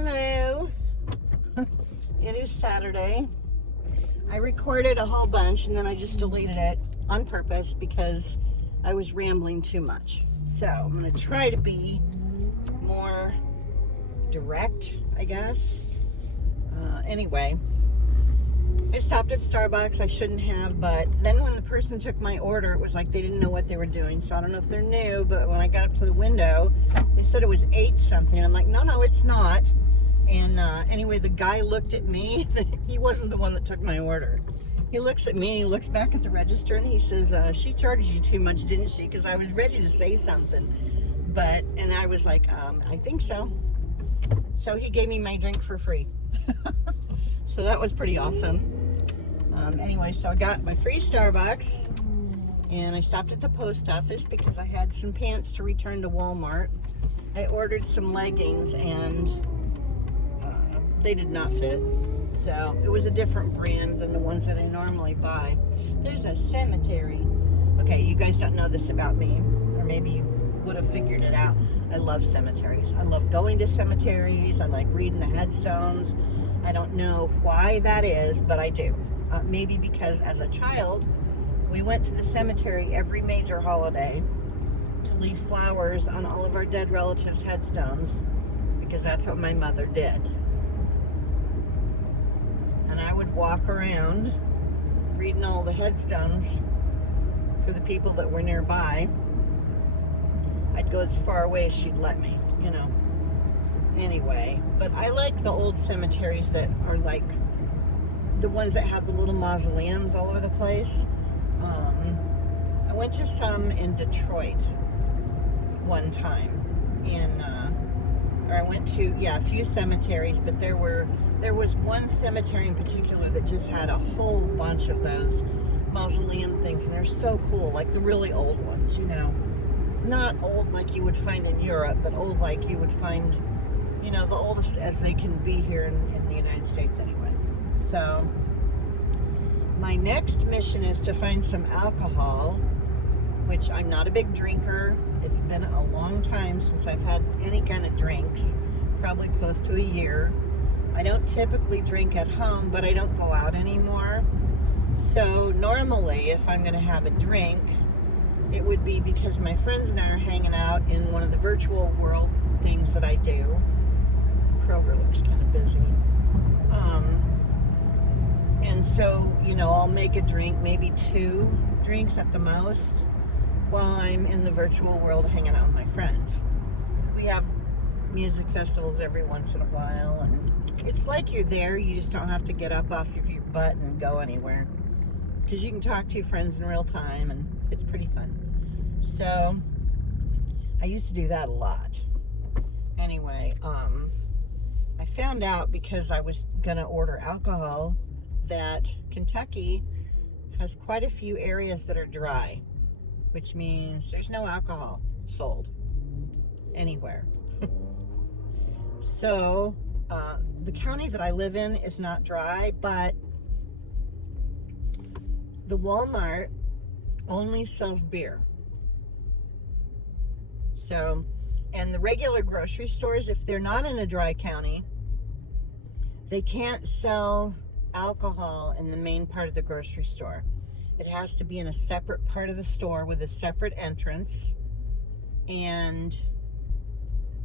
Hello. It is Saturday. I recorded a whole bunch and then I just deleted it on purpose because I was rambling too much. So I'm going to try to be more direct, I guess. Anyway, I stopped at Starbucks. I shouldn't have, but then when the person took my order, it was like they didn't know what they were doing. So I don't know if they're new, but when I got up to the window, they said it was 8 something. I'm like, no, it's not. And anyway, the guy looked at me. He wasn't the one that took my order. He looks at me, he looks back at the register, and he says, she charged you too much, didn't she? Because I was ready to say something. And I was like, I think so. So he gave me my drink for free. So that was pretty awesome. Anyway, so I got my free Starbucks, and I stopped at the post office because I had some pants to return to Walmart. I ordered some leggings, and they did not fit. So it was a different brand than the ones that I normally buy. There's a cemetery. Okay, you guys don't know this about me, or maybe you would have figured it out. I love cemeteries. I love going to cemeteries. I like reading the headstones. I don't know why that is, but I do. Maybe because as a child, we went to the cemetery every major holiday to leave flowers on all of our dead relatives' headstones, because that's what my mother did. And I would walk around reading all the headstones for the people that were nearby. I'd go as far away as she'd let me, you know. Anyway, but I like the old cemeteries that are like the ones that have the little mausoleums all over the place. I went to some in Detroit one time, or I went to, a few cemeteries, but there was one cemetery in particular that just had a whole bunch of those mausoleum things, and they're so cool, like the really old ones, you know. Not old like you would find in Europe, but old like you would find, you know, the oldest as they can be here in the United States anyway. So my next mission is to find some alcohol, which I'm not a big drinker. It's been a long time since I've had any kind of drinks, probably close to a year. I don't typically drink at home, but I don't go out anymore. So normally if I'm going to have a drink, it would be because my friends and I are hanging out in one of the virtual world things that I do. Kroger looks kind of busy. And so, you know, I'll make a drink, maybe 2 drinks at the most, while I'm in the virtual world hanging out with my friends. We have music festivals every once in a while, and it's like you're there, you just don't have to get up off of your butt and go anywhere, because you can talk to your friends in real time, and it's pretty fun. So I used to do that a lot. Anyway, I found out, because I was gonna order alcohol, that Kentucky has quite a few areas that are dry, which means there's no alcohol sold anywhere. So the county that I live in is not dry, but the Walmart only sells beer. So, and the regular grocery stores, if they're not in a dry county, they can't sell alcohol in the main part of the grocery store. It has to be in a separate part of the store with a separate entrance. And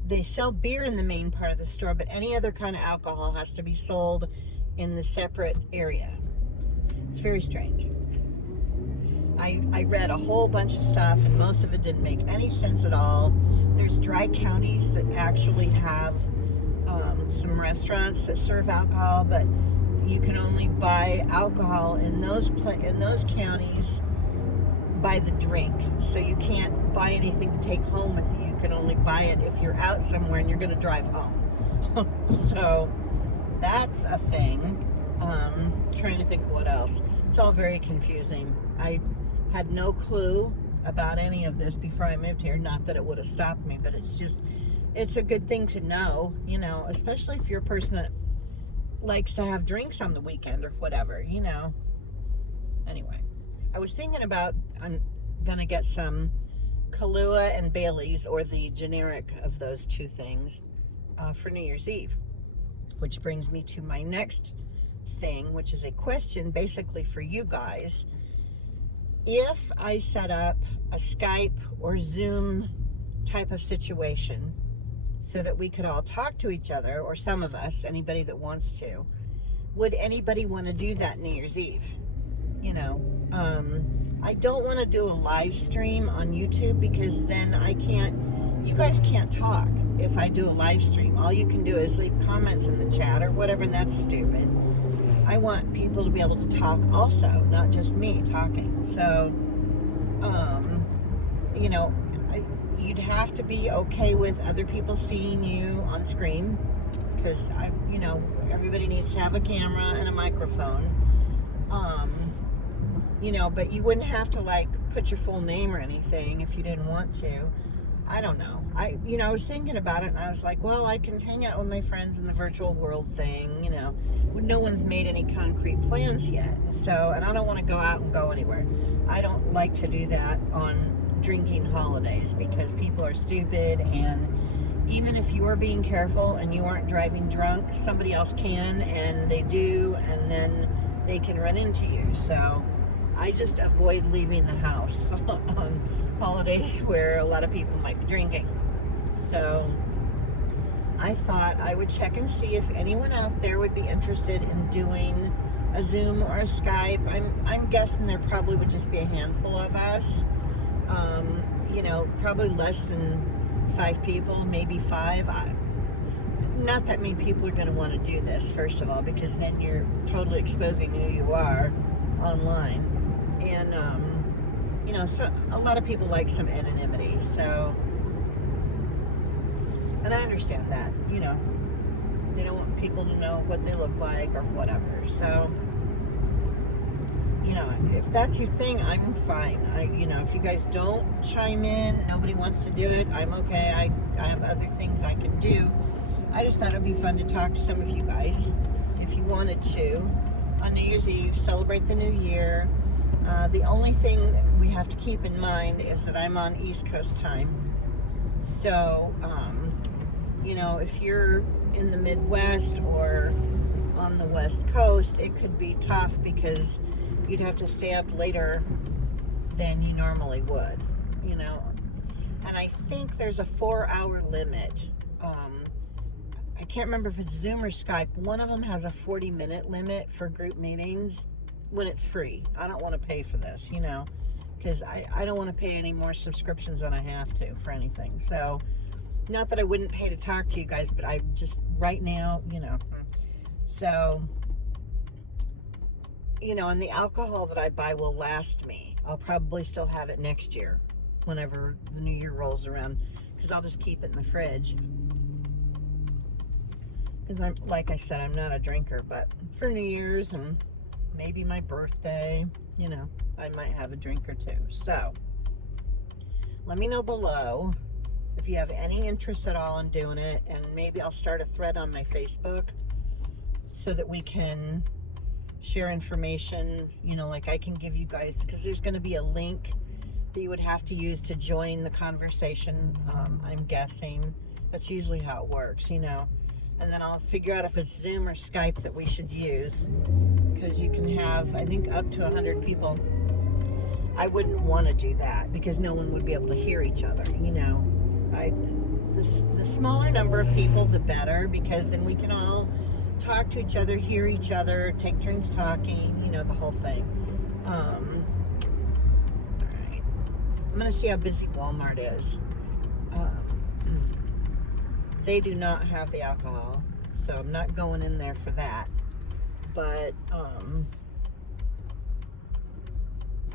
they sell beer in the main part of the store, but any other kind of alcohol has to be sold in the separate area. It's very strange. I read a whole bunch of stuff, and most of it didn't make any sense at all. There's dry counties that actually have some restaurants that serve alcohol, but you can only buy alcohol in those counties by the drink. So you can't buy anything to take home with you. You can only buy it if you're out somewhere and you're going to drive home. So that's a thing. Trying to think what else. It's all very confusing. I had no clue about any of this before I moved here. Not that it would have stopped me, but it's a good thing to know, you know, especially if you're a person that likes to have drinks on the weekend or whatever, you know. Anyway, I was thinking about, I'm gonna get some Kahlua and Bailey's, or the generic of those two things, for New Year's Eve. which brings me to my next thing, which is a question basically for you guys. If I set up a Skype or Zoom type of situation so that we could all talk to each other, or some of us, anybody that wants to, would anybody want to do that New Year's Eve? You know, I don't want to do a live stream on YouTube because then you guys can't talk if I do a live stream. All you can do is leave comments in the chat or whatever, and that's stupid. I want people to be able to talk also, not just me talking. So, you know, you'd have to be okay with other people seeing you on screen, because you know, everybody needs to have a camera and a microphone. You know, but you wouldn't have to like put your full name or anything if you didn't want to. I don't know. I was thinking about it, and I was like, well, I can hang out with my friends in the virtual world thing, you know. No one's made any concrete plans yet. So, and I don't want to go out and go anywhere. I don't like to do that on drinking holidays because people are stupid, and even if you are being careful and you aren't driving drunk, somebody else can, and they do, and then they can run into you. So I just avoid leaving the house on holidays where a lot of people might be drinking. So I thought I would check and see if anyone out there would be interested in doing a Zoom or a Skype. I'm guessing there probably would just be a handful of us. You know, probably less than 5 people, maybe 5. Not that many people are going to want to do this, first of all, because then you're totally exposing who you are online. And, you know, so a lot of people like some anonymity, so, and I understand that, you know, they don't want people to know what they look like or whatever. So, you know, if that's your thing, I'm fine. You know, if you guys don't chime in, nobody wants to do it, I'm okay. I have other things I can do. I just thought it would be fun to talk to some of you guys if you wanted to on New Year's Eve, celebrate the new year. The only thing that we have to keep in mind is that I'm on East Coast time. So, you know, if you're in the Midwest or on the West Coast, it could be tough because you'd have to stay up later than you normally would, you know. And I think there's a 4-hour limit. I can't remember if it's Zoom or Skype. One of them has a 40-minute limit for group meetings when it's free. I don't want to pay for this, you know, because I don't want to pay any more subscriptions than I have to for anything. So, not that I wouldn't pay to talk to you guys, but I just, right now, you know. So, you know, and the alcohol that I buy will last me. I'll probably still have it next year whenever the new year rolls around, because I'll just keep it in the fridge. Because I'm, like I said, I'm not a drinker, but for New Year's and maybe my birthday, you know, I might have a drink or two. So, let me know below if you have any interest at all in doing it, and maybe I'll start a thread on my Facebook so that we can share information, you know, like I can give you guys, because there's going to be a link that you would have to use to join the conversation. I'm guessing that's usually how it works, you know. And then I'll figure out if it's Zoom or Skype that we should use, because you can have, I think, up to 100 people. I wouldn't want to do that because no one would be able to hear each other, you know. The smaller number of people, the better, because then we can all talk to each other, hear each other, take turns talking, you know, the whole thing. All right. I'm going to see how busy Walmart is. They do not have the alcohol, so I'm not going in there for that. But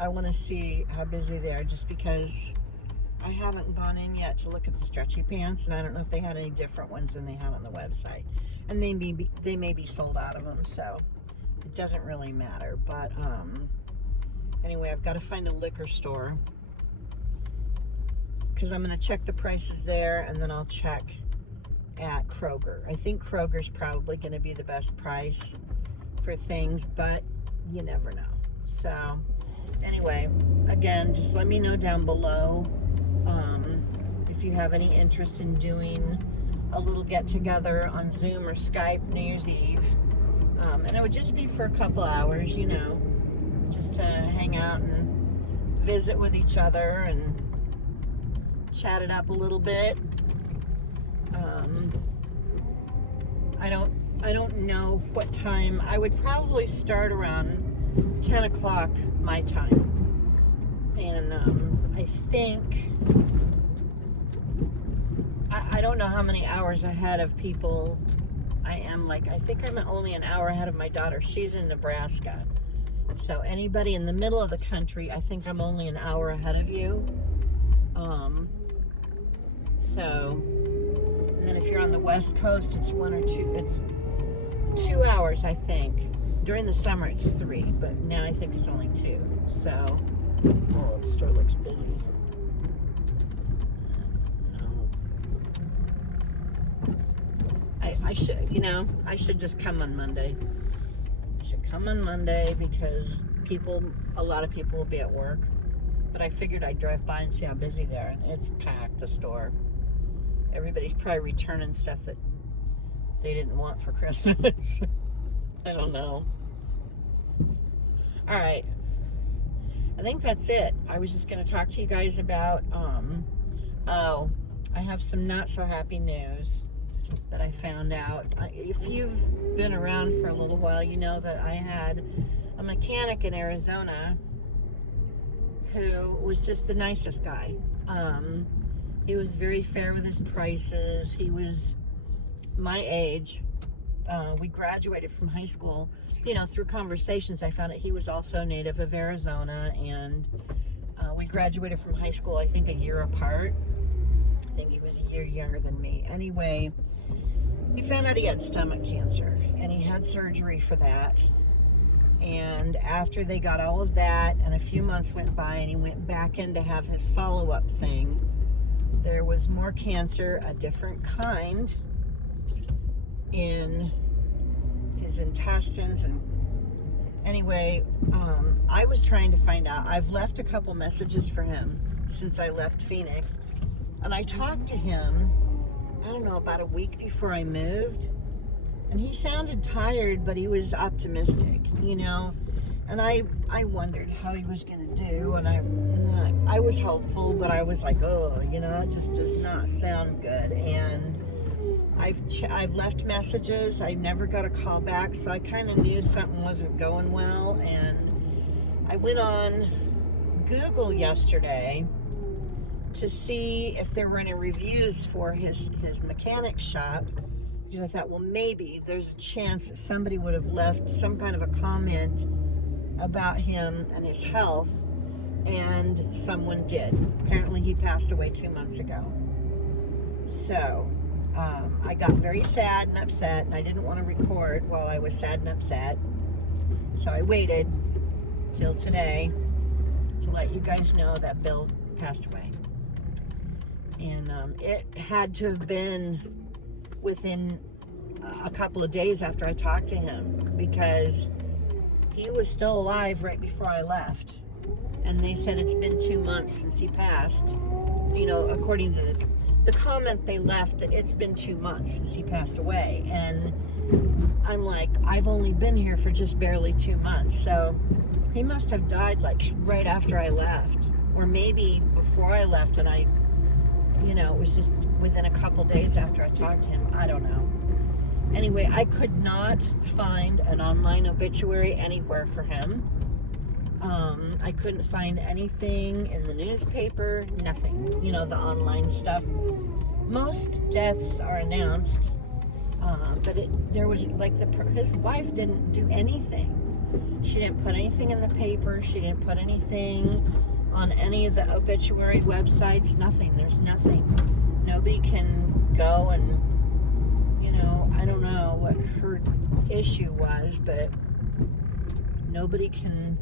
I want to see how busy they are, just because I haven't gone in yet to look at the stretchy pants, and I don't know if they had any different ones than they had on the website. And they may be sold out of them, so it doesn't really matter. But anyway, I've got to find a liquor store, because I'm going to check the prices there, and then I'll check at Kroger. I think Kroger's probably going to be the best price for things, but you never know. So anyway, again, just let me know down below if you have any interest in doing a little get-together on Zoom or Skype New Year's Eve. And it would just be for a couple hours, you know, just to hang out and visit with each other and chat it up a little bit. I don't know what time. I would probably start around 10 o'clock my time. And I think, I don't know how many hours ahead of people I am. Like, I think I'm only an hour ahead of my daughter. She's in Nebraska. So anybody in the middle of the country, I think I'm only an hour ahead of you. And then if you're on the West Coast, it's 2 hours, I think. During the summer, it's 3, but now I think it's only 2. So, oh, the store looks busy. I should, you know, I should just come on Monday. I should come on Monday because a lot of people will be at work. But I figured I'd drive by and see how busy they are, and it's packed, the store. Everybody's probably returning stuff that they didn't want for Christmas. I don't know. All right. I think that's it. I was just going to talk to you guys about, I have some not so happy news that I found out. If you've been around for a little while, you know that I had a mechanic in Arizona who was just the nicest guy. He was very fair with his prices. He was my age. We graduated from high school. You know, through conversations, I found out he was also native of Arizona, and we graduated from high school, I think, a year apart. I think he was a year younger than me. Anyway, he found out he had stomach cancer, and he had surgery for that. And after they got all of that, and a few months went by, and he went back in to have his follow-up thing, there was more cancer, a different kind, in his intestines. And anyway, I was trying to find out. I've left a couple messages for him since I left Phoenix, and I talked to him, I don't know, about a week before I moved, and he sounded tired, but he was optimistic, you know. And I wondered how he was going to do, and I was hopeful, but I was like, oh, you know, it just does not sound good. And I've left messages. I never got a call back, so I kind of knew something wasn't going well. And I went on Google yesterday to see if there were any reviews for his mechanic shop, because I thought, well, maybe there's a chance that somebody would have left some kind of a comment about him and his health, and someone did. Apparently he passed away 2 months ago. So I got very sad and upset, and I didn't want to record while I was sad and upset, so I waited till today to let you guys know that Bill passed away. And it had to have been within a couple of days after I talked to him, because he was still alive right before I left. And they said it's been 2 months since he passed. You know, according to the comment they left, it's been 2 months since he passed away. And I'm like, I've only been here for just barely 2 months. So he must have died like right after I left. Or maybe before I left, and it was just within a couple days after I talked to him. I don't know. Anyway, I could not find an online obituary anywhere for him. I couldn't find anything in the newspaper, nothing. You know, the online stuff. Most deaths are announced, but there was like his wife didn't do anything. She didn't put anything in the paper. She didn't put anything on any of the obituary websites. Nothing. There's nothing. Nobody can go and, I don't know what her issue was, but nobody can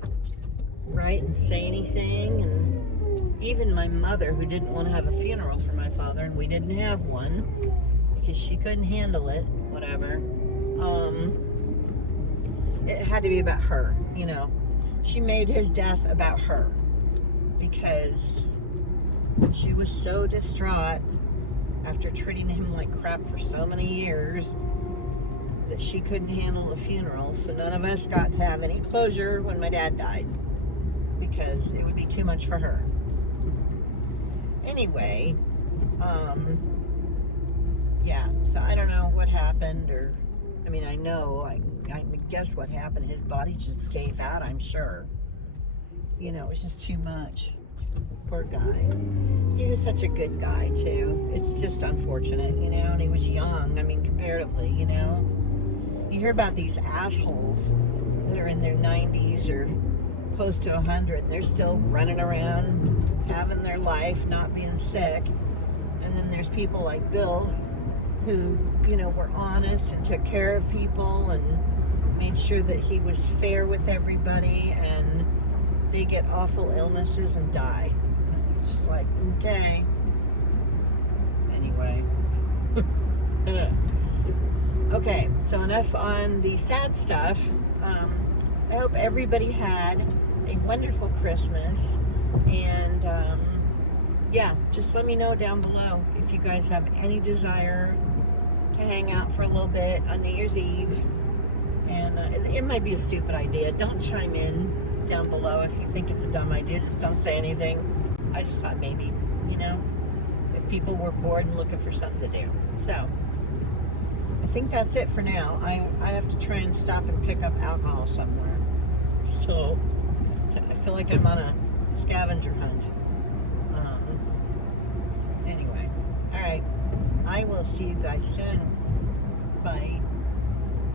write and say anything. And even my mother, who didn't want to have a funeral for my father, and we didn't have one because she couldn't handle it, whatever, it had to be about her. She made his death about her because she was so distraught after treating him like crap for so many years that she couldn't handle the funeral. So none of us got to have any closure when my dad died because it would be too much for her. Anyway, yeah, so I don't know what happened, or, I mean, I know, I guess what happened. His body just gave out, I'm sure. You know, it was just too much. Poor guy. He was such a good guy, too. It's just unfortunate, you know, and he was young, I mean, comparatively, you know. You hear about these assholes that are in their 90s or close to 100, and they're still running around, having their life, not being sick. And then there's people like Bill who, you know, were honest and took care of people and made sure that he was fair with everybody, and they get awful illnesses and die. It's just like, okay. Anyway. Okay, so enough on the sad stuff. I hope everybody had a wonderful Christmas, and yeah, just let me know down below if you guys have any desire to hang out for a little bit on New Year's Eve. And it might be a stupid idea. Don't chime in down below if you think it's a dumb idea. Just don't say anything. I just thought maybe, you know, if people were bored and looking for something to do. So I think that's it for now. I have to try and stop and pick up alcohol somewhere. So I feel like I'm on a scavenger hunt. Anyway, all right. I will see you guys soon. Bye.